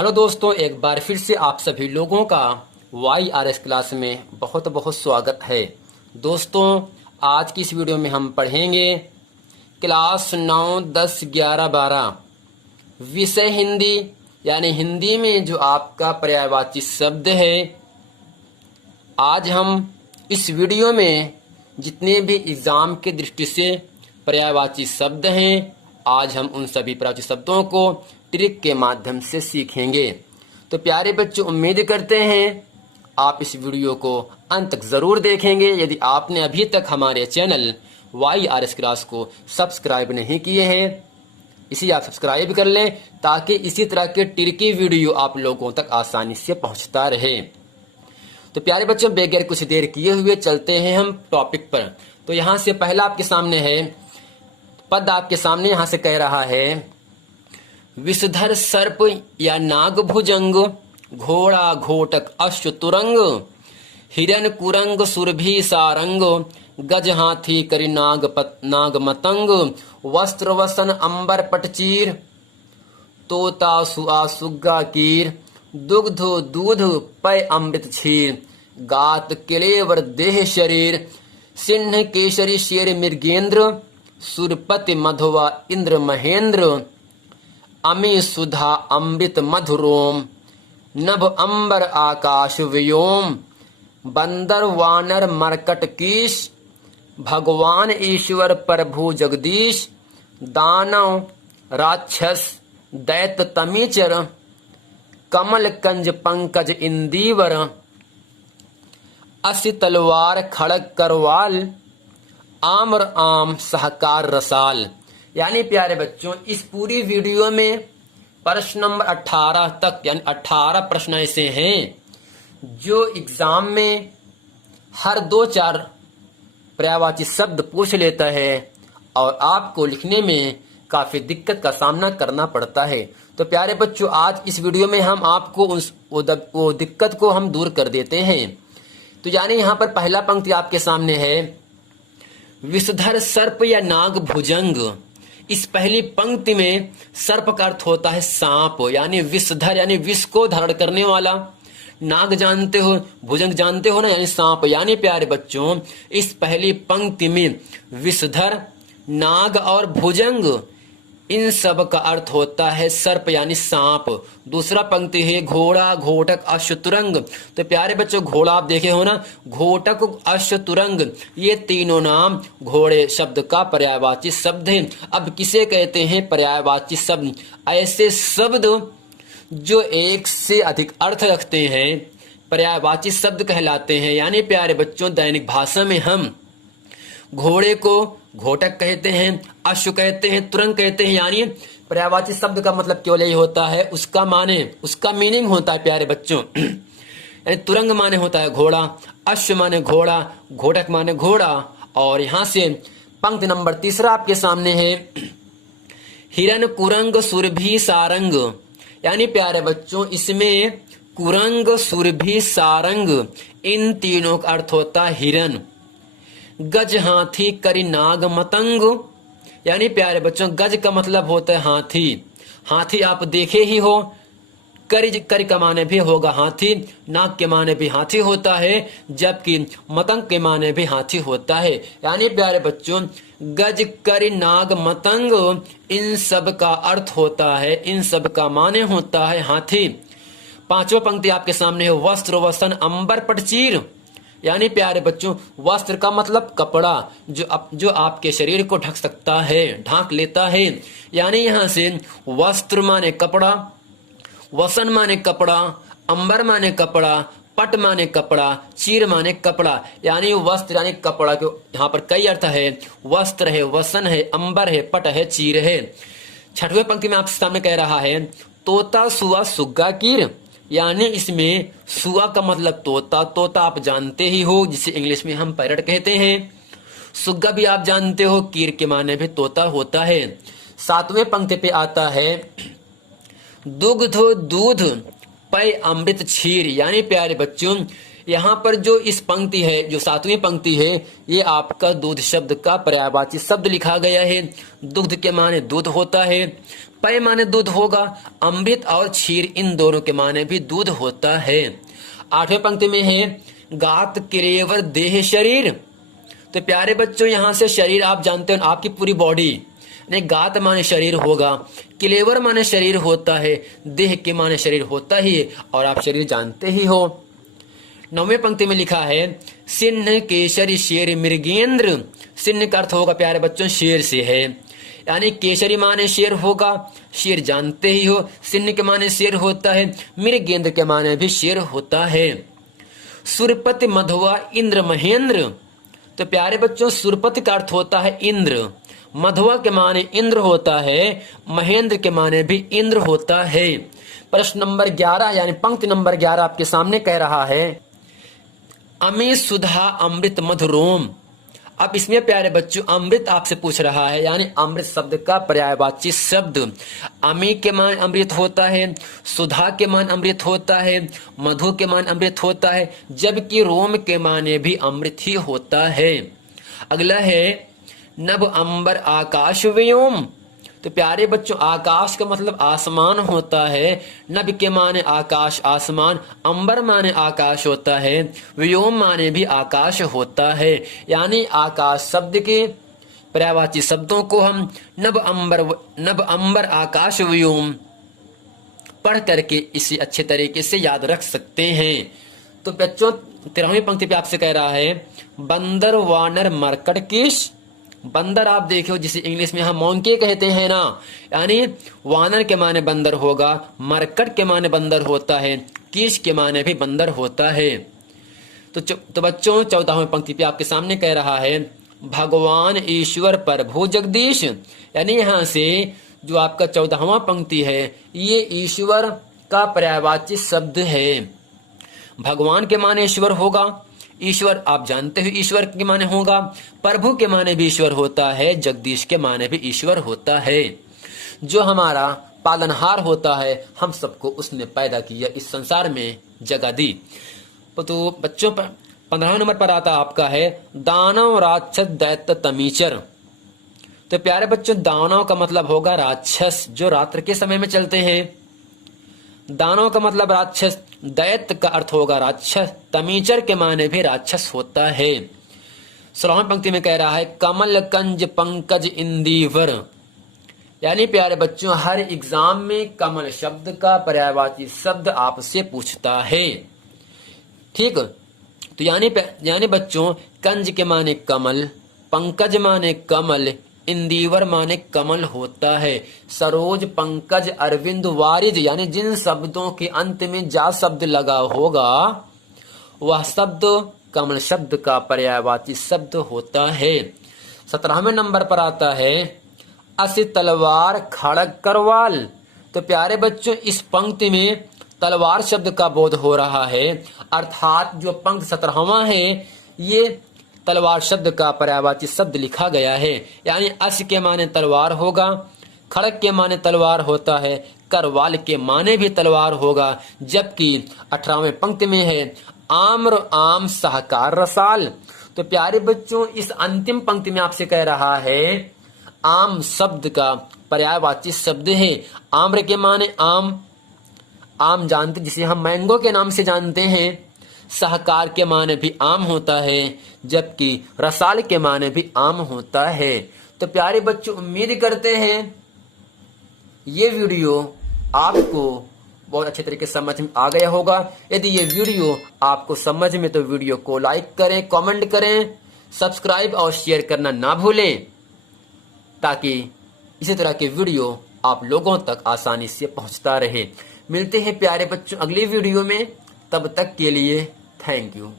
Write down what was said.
Hello दोस्तों, एक बार फिर से आप सभी लोगों का YRS क्लास में बहुत बहुत स्वागत है। दोस्तों, आज की इस वीडियो में हम पढ़ेंगे क्लास 9, 10, 11, 12 विषय हिंदी, यानी हिंदी में जो आपका पर्यायवाची शब्द है। आज हम इस वीडियो में जितने भी एग्जाम के दृष्टि से पर्यायवाची शब्द हैं, आज हम उन सभी पर्यायवाची शब्दों को ट्रिक के माध्यम से सीखेंगे। तो प्यारे बच्चों, उम्मीद करते हैं आप इस वीडियो को अंत तक जरूर देखेंगे। यदि आपने अभी तक हमारे चैनल YRS क्लास को सब्सक्राइब नहीं किए हैं, इसी आप सब्सक्राइब कर लें ताकि इसी तरह के ट्रिकी वीडियो आप लोगों तक आसानी से पहुंचता रहे। तो प्यारे बच्चों, बगैर कुछ देर किए हुए चलते हैं हम टॉपिक पर। तो यहाँ से पहला आपके सामने है पद, आपके सामने यहाँ से कह रहा है विषधर सर्प या नाग भुजंग, घोड़ा घोटक अश्व तुरंग, हिरन कुरंग सुरभि सारंग, गज हाथी करि नाग मतंग, वस्त्र वसन अंबर पटचीर, तोता सुआ सुग्गा कीर, दुग्ध दूध पय अमृत क्षीर, गात किलेवर देह शरीर, सिंह केसरी शेर मृगेंद्र, सुरपति मधुआ इंद्र महेंद्र, अमी सुधा अमृत मधुरोम, नभ अंबर आकाश व्योम, बंदर वानर मरकट कीश, भगवान ईश्वर प्रभु जगदीश, दानव राक्षस दैत तमीचर, कमल कंज पंकज इंदीवर, असि तलवार खड़ग करवाल, आम्र आम सहकार रसाल। यानी प्यारे बच्चों, इस पूरी वीडियो में प्रश्न नंबर 18 तक, यानी 18 प्रश्न ऐसे हैं जो एग्जाम में हर 2-4 पर्यायवाची शब्द पूछ लेता है और आपको लिखने में काफी दिक्कत का सामना करना पड़ता है। तो प्यारे बच्चों, आज इस वीडियो में हम आपको वो दिक्कत को हम दूर कर देते हैं। तो यानी यहाँ पर पहला पंक्ति आपके सामने है विषधर सर्प या नाग भुजंग। इस पहली पंक्ति में सर्प का अर्थ होता है सांप, यानी विषधर यानी विष को धारण करने वाला, नाग जानते हो, भुजंग जानते हो ना, यानी सांप। यानी प्यारे बच्चों, इस पहली पंक्ति में विषधर, नाग और भुजंग, इन सब का अर्थ होता है सर्प यानी सांप। दूसरा पंक्ति है घोड़ा घोटक अश्वतुरंग। तो प्यारे बच्चों, घोड़ा आप देखे हो ना, घोटक अश्वतुरंग, ये तीनों नाम घोड़े शब्द का पर्यायवाची शब्द है। अब किसे कहते हैं पर्यायवाची शब्द? ऐसे शब्द जो एक से अधिक अर्थ रखते हैं पर्यायवाची शब्द कहलाते हैं। यानी प्यारे बच्चों, दैनिक भाषा में हम घोड़े को घोटक कहते हैं, अश्व कहते हैं, तुरंग कहते हैं। यानी पर्यायवाची शब्द का मतलब केवल यही होता है, उसका माने, उसका मीनिंग होता है प्यारे बच्चों। यानी तुरंग माने होता है घोड़ा, अश्व माने घोड़ा, घोटक माने घोड़ा। और यहां से पंक्ति नंबर 3 आपके सामने है हिरन कुरंग सुरभि सारंग। यानी प्यारे बच्चों, इसमें कुरंग सुरभि सारंग इन तीनों का अर्थ होता है हिरन। गज हाथी करि नाग मतंग। यानी प्यारे बच्चों, गज का मतलब होता है हाथी। हाथी आप देखे ही हो, करि का माने भी होगा हाथी, नाग के माने भी हाथी होता है, जबकि मतंग के माने भी हाथी होता है। यानी प्यारे बच्चों, गज करि नाग मतंग, इन सब का अर्थ होता है, इन सब का माने होता है हाथी। 5वां पंक्ति आपके सामने है वस्त्र वसन अंबर पटचीर। यानी प्यारे बच्चों, वस्त्र का मतलब कपड़ा, जो आपके शरीर को ढक सकता है, ढांक लेता है। यानी यहाँ से वस्त्र माने कपड़ा, वसन माने कपड़ा, अंबर माने कपड़ा, पट माने कपड़ा, चीर माने कपड़ा। यानी वस्त्र यानी कपड़ा के यहाँ पर कई अर्थ है, वस्त्र है, वसन है, अंबर है, पट है, चीर है। 6वें पंक्ति में आपके सामने कह रहा है तोता सुआ सुग्गा कीर। यानी इसमें सुआ का मतलब तोता, तोता आप जानते ही हो, जिसे इंग्लिश में हम पैरट कहते हैं। सुग्गा भी आप जानते हो, कीर के माने भी तोता होता है। 7वें पंक्ति पे आता है दुग्ध दूध पय अमृत क्षीर। यानी प्यारे बच्चों, यहाँ पर जो इस पंक्ति है, जो 7वीं पंक्ति है, ये आपका दूध शब्द का पर्यायवाची शब्द लिखा गया है। दुग्ध के माने दूध होता है, पय माने दूध होगा, अमृत और क्षीर इन दोनों के माने भी दूध होता है। 8वें पंक्ति में है गात किरेवर देह शरीर। तो प्यारे बच्चों यहाँ से शरीर आप जानते हो आपकी पूरी बॉडी, नहीं गात माने शरीर होगा, किलेवर माने शरीर होता है, देह के माने शरीर होता ही है और आप शरीर जानते ही हो। 9वें पंक्ति में लिखा है सिंह केसरी शेर मृगेंद्र। सिंह का अर्थ होगा प्यारे बच्चों शेर से है, यानी केसरी माने शेर होगा, शेर जानते ही हो, सिंह के माने शेर होता है, मृगेंद्र के माने भी शेर होता है। सुरपति मधुआ इंद्र महेंद्र। तो प्यारे बच्चों सुरपति का अर्थ होता है इंद्र, मधुआ के माने इंद्र होता है, महेंद्र के माने भी इंद्र होता है। प्रश्न नंबर 11 यानी पंक्ति नंबर 11 आपके सामने कह रहा है अमी सुधा अमृत मधुरोम। अब इसमें प्यारे बच्चों अमृत आपसे पूछ रहा है, यानी अमृत शब्द का पर्यायवाची शब्द। अमी के मान अमृत होता है, सुधा के मान अमृत होता है, मधु के मान अमृत होता है, जबकि रोम के माने भी अमृत ही होता है। अगला है नभ अंबर आकाश व्योम। तो प्यारे बच्चों आकाश का मतलब आसमान होता है, नभ के माने आकाश आसमान, अंबर माने आकाश होता है, व्योम माने भी आकाश होता है। यानी आकाश शब्द के पर्यायवाची शब्दों को हम नभ अंबर आकाश व्योम पढ़ करके इसे अच्छे तरीके से याद रख सकते हैं। तो बच्चों 13वीं पंक्ति पे आपसे कह रहा है बंदर वानर मरकट किश। बंदर आप देखो जिसे इंग्लिश में हम मोंकी कहते हैं ना, यानी वानर के माने बंदर होगा, मरकट के माने बंदर होता है, कीश के माने भी बंदर होता है। तो बच्चों 14वीं पंक्ति पे आपके सामने कह रहा है भगवान ईश्वर प्रभु जगदीश। यानी यहाँ से जो आपका 14वां पंक्ति है ये ईश्वर का पर्यायवाची शब्द है। भगवान के माने ईश्वर होगा, ईश्वर आप जानते हो ईश्वर के माने होगा, प्रभु के माने भी ईश्वर होता है, जगदीश के माने भी ईश्वर होता है। जो हमारा पालनहार होता है हम सबको उसने पैदा किया, इस संसार में जगह दी। तो बच्चों 15वें नंबर पर आता आपका है दानव राक्षस दैत्य तमीचर। तो प्यारे बच्चों दानव का मतलब होगा राक्षस जो रात्र के समय में चलते हैं, दानव का मतलब राक्षस, दैत्य का अर्थ होगा राक्षस, तमीचर के माने भी राक्षस होता है। 16वीं पंक्ति में कह रहा है कमल कंज पंकज इंदीवर। यानी प्यारे बच्चों हर एग्जाम में कमल शब्द का पर्यायवाची शब्द आपसे पूछता है, ठीक। तो यानी बच्चों कंज के माने कमल, पंकज माने कमल, इंदीवर माने कमल होता है। सरोज पंकज अरविंद वारिद, यानी जिन शब्दों के अंत में जा शब्द लगा होगा वह शब्द कमल शब्द का पर्यायवाची शब्द होता है। 17वें नंबर पर आता है असि तलवार खड़ग करवाल। तो प्यारे बच्चों इस पंक्ति में तलवार शब्द का बोध हो रहा है, अर्थात जो पंक्ति 17वां है ये तलवार शब्द का पर्यायवाची शब्द लिखा गया है। यानी अस के माने तलवार होगा, खड़ग के माने तलवार होता है, करवाल के माने भी तलवार होगा। जबकि 18वें पंक्ति में है आम्र आम सहकार रसाल। तो प्यारे बच्चों इस अंतिम पंक्ति में आपसे कह रहा है आम शब्द का पर्यायवाची शब्द है। आम्र के माने आम, आम जानते जिसे हम मैंगो के नाम से जानते हैं, सहकार के माने भी आम होता है, जबकि रसाल के माने भी आम होता है। तो प्यारे बच्चों उम्मीद करते हैं ये वीडियो आपको बहुत अच्छे तरीके से समझ में आ गया होगा। यदि ये वीडियो आपको समझ में तो वीडियो को लाइक करें, कमेंट करें, सब्सक्राइब और शेयर करना ना भूलें, ताकि इसी तरह के वीडियो आप लोगों तक आसानी से पहुंचता रहे। मिलते हैं प्यारे बच्चों अगली वीडियो में, तब तक के लिए थैंक यू।